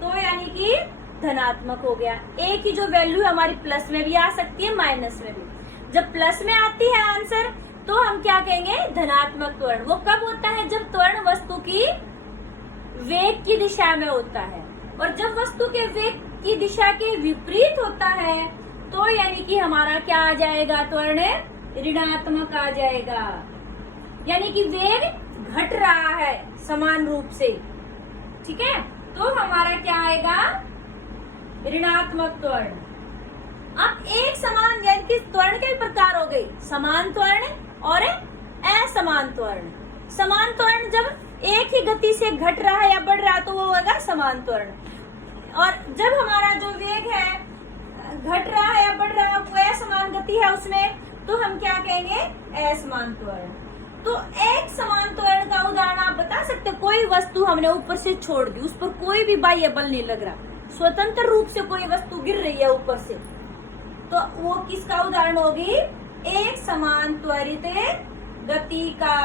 तो यानी कि धनात्मक हो गया। ए की जो वैल्यू हमारी प्लस में भी आ सकती है माइनस में भी। जब प्लस में आती है आंसर तो हम क्या कहेंगे, धनात्मक त्वरण। वो कब होता है, जब त्वरण वस्तु की वेग की दिशा में होता है। और जब वस्तु के वेग की दिशा के विपरीत होता है तो यानी कि हमारा क्या आ जाएगा, त्वरण ऋणात्मक आ जाएगा। यानी कि वेग घट रहा है समान रूप से। ठीक है, तो हमारा क्या आएगा, ऋणात्मक त्वरण। अब एक समान, यानी कि त्वरण के प्रकार हो गए, समान त्वरण और असमान त्वरण। समान त्वरण जब एक ही गति से घट रहा है या बढ़ रहा है तो वो होगा समान त्वरण। और जब हमारा जो वेग है घट रहा है या बढ़ रहा है, वो असमान गति है उसमें, तो हम क्या कहेंगे, असमान त्वरण। तो एक समान त्वरण का उदाहरण आप बता सकते, कोई वस्तु हमने ऊपर से छोड़ दी, उस पर कोई भी बाह्य बल नहीं लग रहा, स्वतंत्र रूप से कोई वस्तु गिर रही है ऊपर से, तो वो किसका उदाहरण होगी, एक समान त्वरित गति का।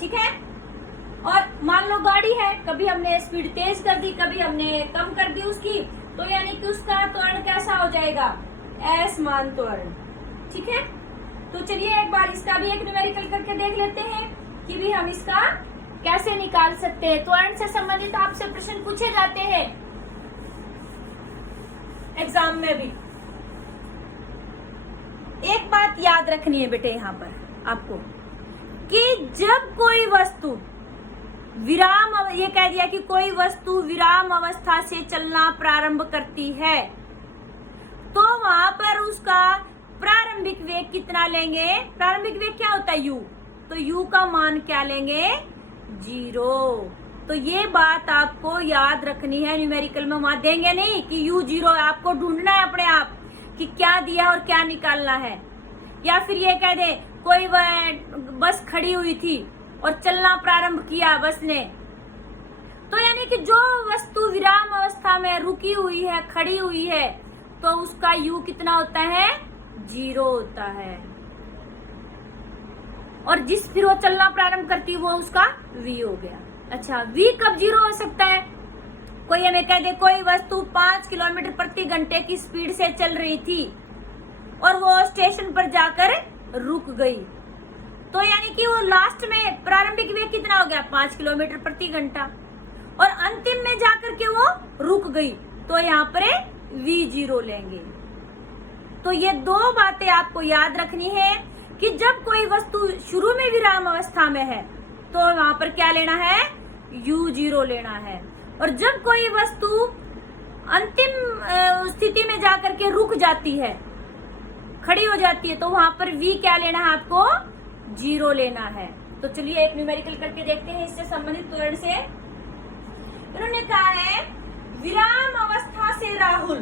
ठीक है। और मान लो गाड़ी है, कभी हमने स्पीड तेज कर दी, कभी हमने कम कर दी उसकी, तो यानी कि उसका त्वरण कैसा हो जाएगा, असमान त्वरण। ठीक है। तो चलिए एक बार इसका भी एक न्यूमेरिकल करके देख लेते हैं कि भी हम इसका कैसे निकाल सकते हैं। त्वरण से संबंधित आपसे प्रश्न पूछे जाते हैं एग्जाम में भी। एक बात याद रखनी है बेटे यहाँ पर आपको कि जब कोई वस्तु विराम, ये कह दिया कि कोई वस्तु विराम अवस्था से चलना प्रारंभ करती है तो वहां पर उसका प्रारंभिक वेग कितना लेंगे, प्रारंभिक वेग क्या होता है, u, तो u का मान क्या लेंगे, 0। तो ये बात आपको याद रखनी है, न्यूमेरिकल में वहां देंगे नहीं कि u0, आपको ढूंढना है अपने आप कि क्या दिया और क्या निकालना है। या फिर ये कह दे कोई बस खड़ी हुई थी और चलना प्रारंभ किया बस ने, तो यानी कि जो वस्तु विराम अवस्था में रुकी हुई है, खड़ी हुई है, तो उसका u कितना होता है, 0 होता है। और जिस फिर वो चलना प्रारंभ करती वो उसका v हो गया। अच्छा, v कब 0 हो सकता है? कोई हमें कह दे कोई वस्तु 5 किलोमीटर प्रति घंटे की स्पीड से चल रही थी और वो स्टेशन पर जाकर रुक गई, तो यानी कि वो लास्ट में प्रारंभिक वेग कितना हो गया, 5 किलोमीटर प्रति घंटा, और अंतिम में जाकर के वो रुक गई, तो यहाँ पर v0 लेंगे। तो ये दो बातें आपको याद रखनी है कि जब कोई वस्तु शुरू में विराम अवस्था में है तो वहां पर क्या लेना है, u0 लेना है, और जब कोई वस्तु अंतिम स्थिति में जाकर के रुक जाती है, खड़ी हो जाती है, तो वहां पर v क्या लेना है, आपको 0 लेना है। तो चलिए एक न्यूमेरिकल करके देखते हैं इससे संबंधित त्वरण से। इन्होंने कहा है विराम अवस्था से राहुल,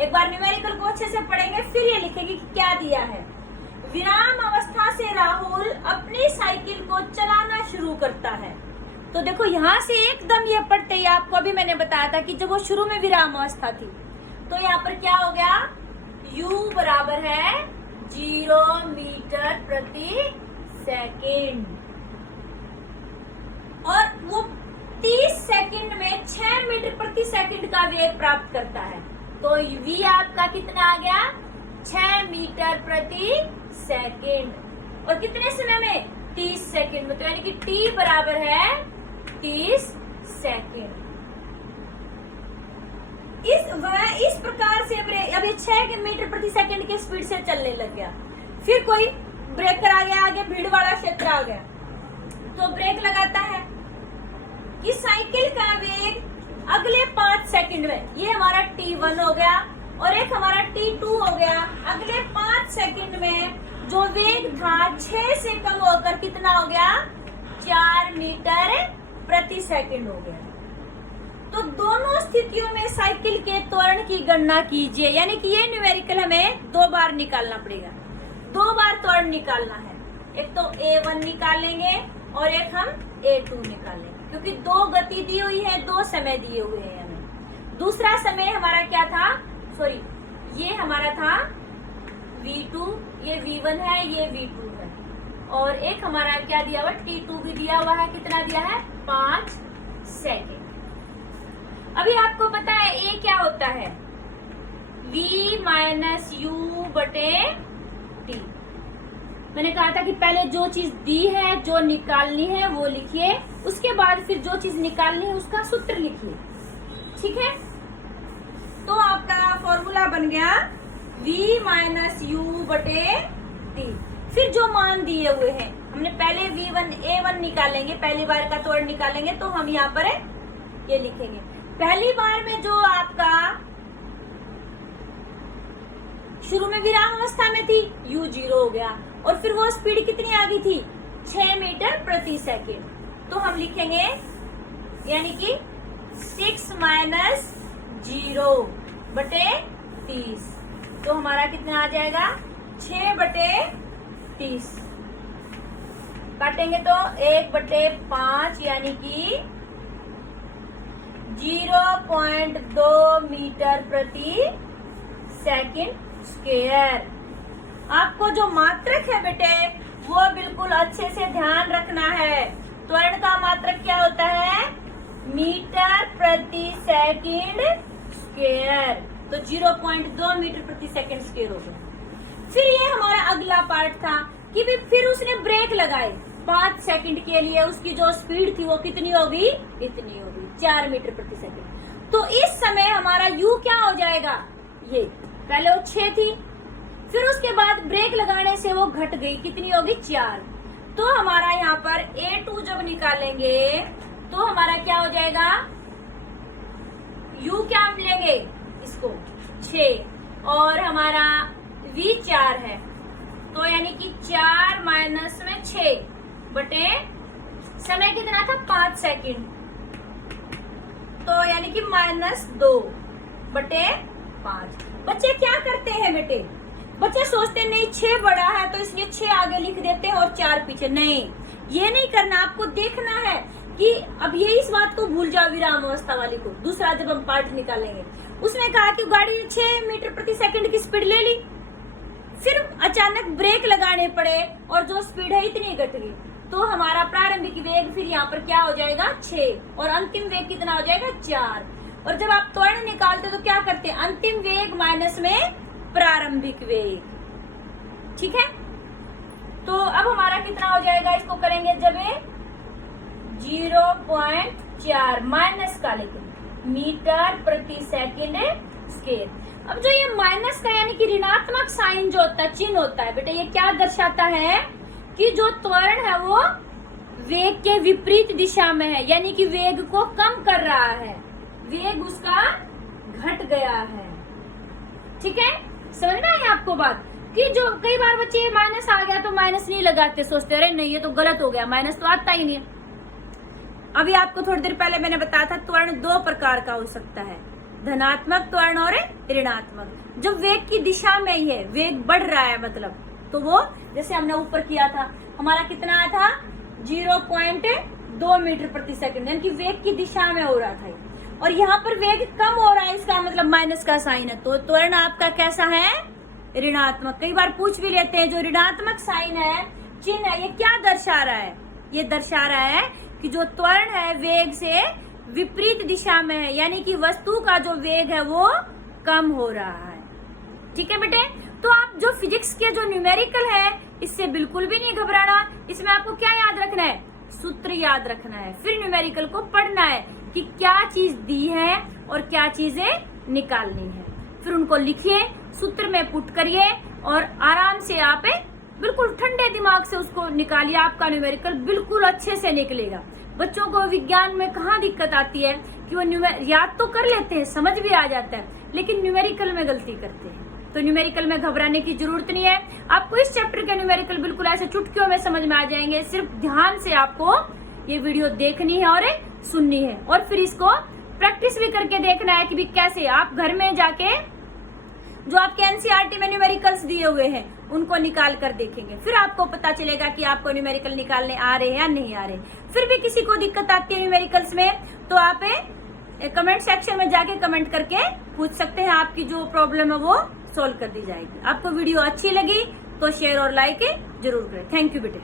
एक बार न्यूमेरिकल को अच्छे से पढ़ेंगे फिर ये लिखेंगे कि क्या दिया है। विराम अवस्था से राहुल अपनी साइकिल को चलाना शुरू करता है। तो देखो यहाँ से एकदम ये पढ़ते ही आपको अभी मैंने बताया था कि जब वो शुरू में विराम अवस्था थी, तो यहाँ पर क्या हो गया, u बराबर है 0 मीटर प्रति सेकेंड, और वो 30 सेकंड में 6 मीटर प्रति सेकंड का वेग प्राप्त करता है। तो v आपका कितना आ गया, 6 मीटर प्रति सेकंड, और कितने समय में, 30 सेकंड में, तो यानी कि t बराबर है 30 सेकंड। इस प्रकार से अब ये 6 मीटर प्रति सेकंड की स्पीड से चलने लग गया। फिर कोई ब्रेकर आ गया, आगे भीड़ वाला क्षेत्र आ गया, तो ब्रेक लगाता है। इस साइकिल का वेग अगले 5 सेकंड में, ये हमारा t1 हो गया और एक हमारा t2 हो गया। अगले 5 सेकंड में जो वेग था 6 से कम होकर कितना हो गया, 4 मीटर प्रति सेकंड हो गया। तो दोनों स्थितियों में साइकिल के त्वरण की गणना कीजिए, यानी कि ये न्यूमेरिकल हमें 2 बार निकालना पड़ेगा, 2 बार त्वरण निकालना है। एक तो a1 निकालेंगे और एक हम a2 निकालेंगे, क्योंकि 2 गति दी हुई है, 2 समय दिए हुए हैं हमें। दूसरा समय हमारा क्या था, सॉरी ये हमारा था v2, ये v1 है, ये v2 है, और एक हमारा क्या दिया हुआ, t2 भी दिया हुआ है, कितना दिया है, 5 सेकेंड। अभी आपको पता है a क्या होता है, v माइनस u बटे t। मैंने कहा था कि पहले जो चीज दी है, जो निकालनी है वो लिखिए, उसके बाद फिर जो चीज निकालनी है उसका सूत्र लिखिए, ठीक है। तो आपका फॉर्मूला बन गया v माइनस यू बटे t। फिर जो मान दिए हुए हैं, हमने पहले a1 निकालेंगे, पहली बार का त्वरण निकालेंगे, तो हम यहाँ पर ये लिखेंगे। पहली बार में जो आपका शुरू में विराम अवस्था में थी, u0 हो गया, और फिर वो स्पीड कितनी आ गई थी, 6 मीटर प्रति सेकेंड। तो हम लिखेंगे यानी कि 6 माइनस 0 बटे 30, तो हमारा कितना आ जाएगा, 6 बटे 30। काटेंगे तो 1/5 यानी कि 0.2 मीटर प्रति सेकेंड स्क्वायर। आपको जो मात्रक है बेटे वो बिल्कुल अच्छे से ध्यान रखना है। त्वरण का मात्रक क्या होता है, मीटर प्रति सेकंड स्क्वायर, तो 0.2 मीटर प्रति सेकंड स्क्वायर हो गया। फिर ये हमारा अगला पार्ट था कि भी फिर उसने ब्रेक लगाए 5 सेकंड के लिए, उसकी जो स्पीड थी वो कितनी होगी, इतनी होगी, 4 मीटर प्रति सेकंड। तो इस समय हमारा u क्या हो जाएगा, ये पहले वो 6 थी, फिर उसके बाद ब्रेक लगाने से वो घट गई, कितनी होगी, 4। तो हमारा यहाँ पर a2 जब निकालेंगे तो हमारा क्या हो जाएगा, u क्या हम लेंगे इसको 6, और हमारा v 4 है, तो यानी कि 4 माइनस में 6 बटे समय कितना था 5 सेकंड, तो यानी कि -2 बटे 5। बच्चे क्या करते हैं बेटे, बच्चे सोचते हैं नहीं 6 बड़ा है तो इसलिए 6 आगे लिख देते हैं और 4 पीछे। नहीं, ये नहीं करना। आपको देखना है कि अब ये इस बात को भूल जाओ विराम अवस्था वाली को। दूसरा जब हम पार्ट निकालेंगे, उसने कहा कि गाड़ी 6 मीटर प्रति सेकंड की स्पीड ले ली, फिर अचानक ब्रेक लगाने पड़े और जो स्पीड है इतनी घट गई, तो हमारा प्रारंभिक वेग फिर यहाँ पर क्या हो जाएगा 6 और अंतिम वेग कितना हो जाएगा 4। और जब आप त्वरण निकालते तो क्या करते हैं, अंतिम वेग माइनस में प्रारंभिक वेग। ठीक है, तो अब हमारा कितना हो जाएगा, इसको करेंगे जब 0.4 माइनस का लेकिन मीटर प्रति सेकंड स्केल। अब जो ये माइनस का यानी कि ऋणात्मक साइन जो होता है, चिन्ह होता है बेटा, ये क्या दर्शाता है कि जो त्वरण है वो वेग के विपरीत दिशा में है, यानी कि वेग को कम कर रहा है, वेग उसका घट गया है। ठीक है, समझ में आई आपको बात कि जो कई बार बच्चे माइनस आ गया तो माइनस नहीं लगाते, सोचते अरे नहीं ये तो गलत हो गया, माइनस तो आता ही नहीं है। अभी आपको थोड़ी देर पहले मैंने बताया था त्वरण 2 प्रकार का हो सकता है, धनात्मक त्वरण और ऋणात्मक। जब वेग की दिशा में ही है, वेग बढ़ रहा है मतलब, तो वो जैसे हमने ऊपर किया था, हमारा कितना आया था 0.2 मीटर प्रति सेकंड, यानी कि वेग की दिशा में हो रहा था। और यहाँ पर वेग कम हो रहा है, इसका मतलब माइनस का साइन है, तो त्वरण आपका कैसा है, ऋणात्मक। कई बार पूछ भी लेते हैं जो ऋणात्मक साइन है, चिन्ह है, ये क्या दर्शा रहा है, ये दर्शा रहा है कि जो त्वरण है वेग से विपरीत दिशा में है, यानी कि वस्तु का जो वेग है वो कम हो रहा है। ठीक है बेटे, तो आप जो फिजिक्स के जो न्यूमेरिकल है इससे बिल्कुल भी नहीं घबराना। इसमें आपको क्या याद रखना है, सूत्र याद रखना है, फिर न्यूमेरिकल को पढ़ना है कि क्या चीज दी है और क्या चीजें निकालनी है, फिर उनको लिखिए, सूत्र में पुट करिए और आराम से आप बिल्कुल ठंडे दिमाग से उसको निकालिए। आपका न्यूमेरिकल बिल्कुल अच्छे से निकलेगा। बच्चों को विज्ञान में कहाँ दिक्कत आती है कि वो याद तो कर लेते हैं, समझ भी आ जाता है, लेकिन न्यूमेरिकल में गलती करते हैं। तो न्यूमेरिकल में घबराने की जरूरत नहीं है। आपको इस चैप्टर के न्यूमेरिकल बिल्कुल ऐसे चुटकियों में समझ में आ जाएंगे। सिर्फ ध्यान से आपको ये वीडियो देखनी है और सुननी है, और फिर इसको प्रैक्टिस भी करके देखना है कि भी कैसे आप घर में जाके जो आपके एनसीईआरटी में न्यूमेरिकल्स दिए हुए हैं उनको निकाल कर देखेंगे, फिर आपको पता चलेगा कि आपको न्यूमेरिकल निकालने आ रहे हैं या नहीं आ रहे। फिर भी किसी को दिक्कत आती है न्यूमेरिकल्स में तो आप कमेंट सेक्शन में जाके कमेंट करके पूछ सकते हैं, आपकी जो प्रॉब्लम है वो सोल्व कर दी जाएगी। आपको वीडियो अच्छी लगी तो शेयर और लाइक जरूर करें। थैंक यू बेटे।